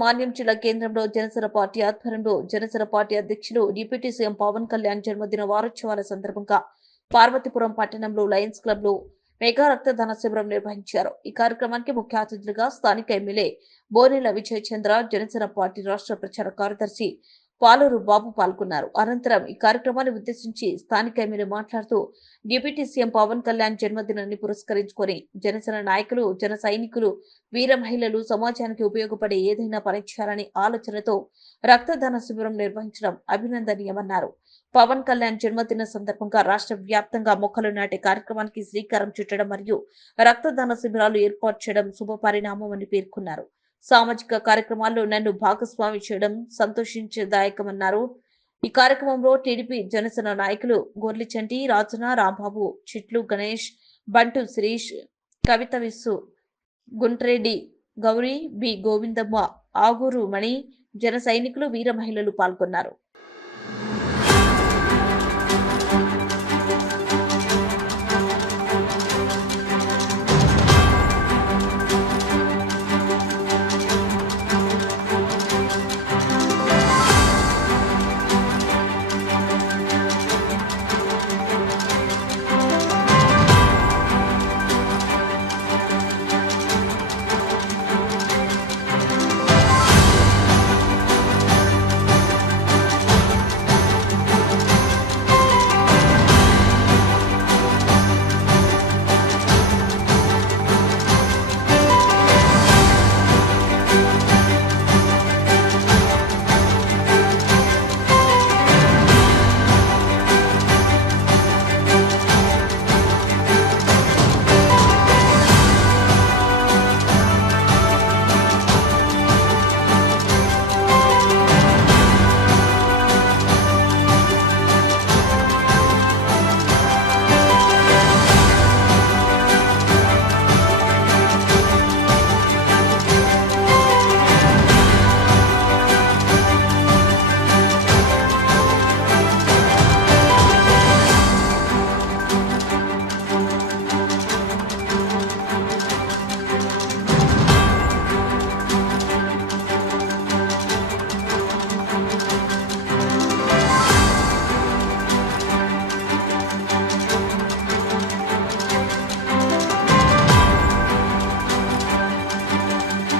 మాన్యం జిల్లా కేంద్రంలో జనసేన పార్టీ ఆధ్వర్యంలో జనసేన పార్టీ అధ్యక్షులు డిప్యూటీ సీఎం పవన్ కళ్యాణ్ జన్మదిన వారోత్సవాల సందర్భంగా పార్వతీపురం పట్టణంలో లయన్స్ క్లబ్ లో మెగా రక్తదాన శిబిరం నిర్వహించారు. ఈ కార్యక్రమానికి ముఖ్య అతిథులుగా స్థానిక ఎమ్మెల్యే బోనెల విజయ్ చంద్ర, జనసేన పార్టీ రాష్ట్ర ప్రచార కార్యదర్శి పాలూరు బాబు పాల్గొన్నారు. అనంతరం ఈ కార్యక్రమాన్ని ఉద్దేశించి స్థానిక ఎమ్మెల్యే మాట్లాడుతూ డిప్యూటీ సీఎం పవన్ కళ్యాణ్ జన్మదినాన్ని పురస్కరించుకొని జనసేన నాయకులు, జన సైనికులు, వీర మహిళలు సమాజానికి ఉపయోగపడే ఏదైనా పని చేయాలనే ఆలోచనతో రక్తదాన శిబిరం నిర్వహించడం అభినందనీయమన్నారు. పవన్ కళ్యాణ్ జన్మదిన సందర్భంగా రాష్ట్ర వ్యాప్తంగా మొక్కలు నాటే కార్యక్రమానికి శ్రీకారం చుట్టడం మరియు రక్తదాన శిబిరాలు ఏర్పాటు చేయడం శుభపరిణామమని పేర్కొన్నారు. సామాజిక కార్యక్రమాల్లో నన్ను భాగస్వామి చేయడం సంతోషించదాయకమన్నారు. ఈ కార్యక్రమంలో టీడీపీ జనసేన నాయకులు గొర్లిచంటి రాజన, రాంబాబు, చిట్లు గణేష్, బంటు శిరీష్, కవిత విస్సు, గుంట్రెడ్డి గౌరీ, బి గోవిందమ్మ, ఆగూరు మణి, జన సైనికులు, వీర మహిళలు పాల్గొన్నారు.